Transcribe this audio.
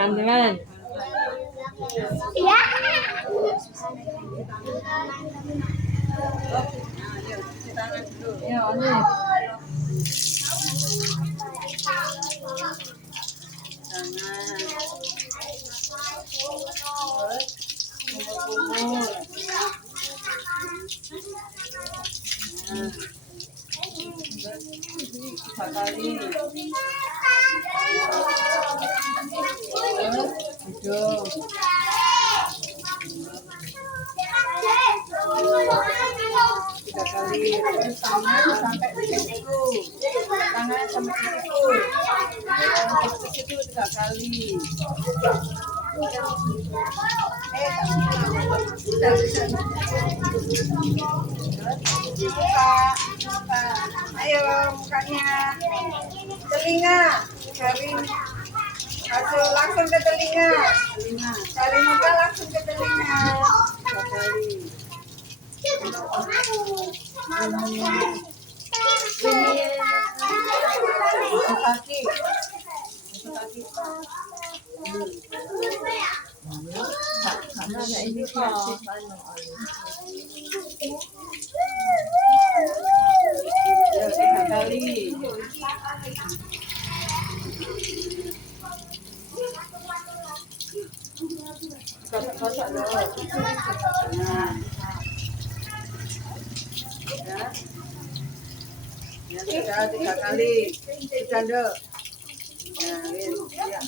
Pelan-pelan. Ya. Ya, ini. Hidung. Tiga kali. Terus tangan sampai ke siku. Tangan sampai ke siku. Sampai ke siku 3 kali. Muka. Ayo mukanya. Telinga. Langsung ke telinga. Dari muka langsung ke telinga. 3 kali. Kaki. Karena ini ya, 3 kali. Kosak-kosak dulu. Nah. Ya, sudah 3 kali. Sudah, Dok. Nah, ya.